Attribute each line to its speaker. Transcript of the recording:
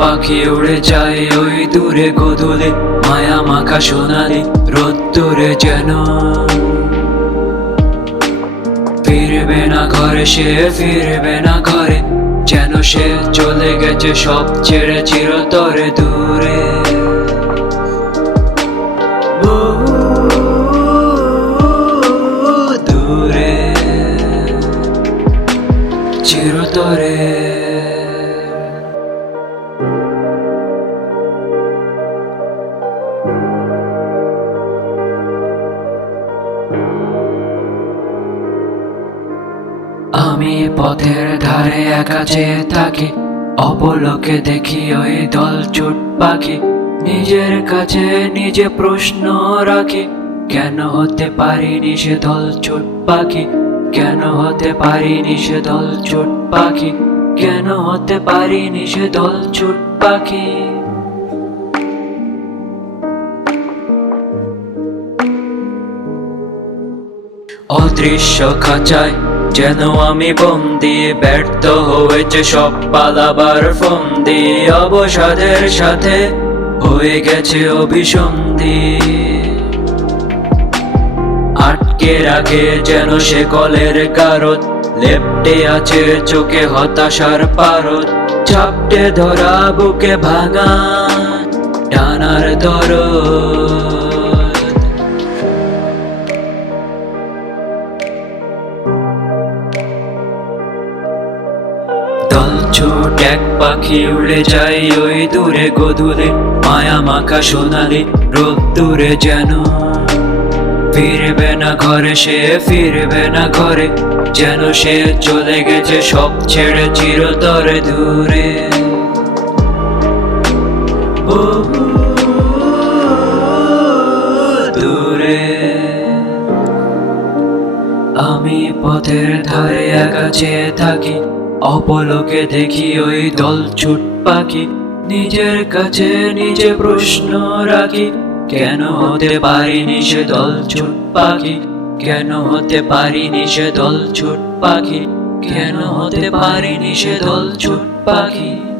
Speaker 1: পাখি উড়ে যায় ওই দূরে গোধূলি। মায়া মাখা সোনালি রোদ্দুরে যেন। ফিরবে না ঘরে, সে ফিরবে না ঘরে, যেন সে চলে গেছে সব ছেড়ে চিরতরে দূরে। দূরে, চিরতরে। আমি পথের ধারে একা চেয়ে থাকি, অপলোকে দেখি ওই দল চুট পাখি। নিজের কাছে নিজে প্রশ্ন রাখি, কেন হতে পারিনি সে দল চুট পাখি? কেন হতে পারিনি সে দল চুট পাখি? কেন হতে পারিনি সে দল চুট পাখি? অদৃশ্য খাঁচায় যেন আমি বন্দি, ব্যর্থ হয়েছে সব পালাবার ফন্দি। অবসাদের সাথে হয়ে গেছে অভিসন্ধি। আটকে রাখে যেন সে কলের কারত। লেপটে আছে চোখে হতাশার পারত। চাপটে ধরা বুকে ভাঙা টানার দরদ। ছোট এক পাখি উড়ে যায় ওই দূরে গধুলে। মায়া মাখা সোনালি রোদ্দুরে যেন। ফিরবে না ঘরে, সে ফিরবে না ঘরে, যেন সে চলে গেছে সব ছেড়ে চিরতরে দূরে। দূরে। আমি পথের ধারে একা চেয়ে থাকি অপলোকে দেখি ওই দল ছুট পাখি, নিজের কাছে নিজে প্রশ্ন রাখি, কেন হতে পারিনি সে দল ছুট পাখি? কেন হতে পারিনি সে দল ছুট পাখি? কেন হতে পারিনি সে দল ছুট পাখি?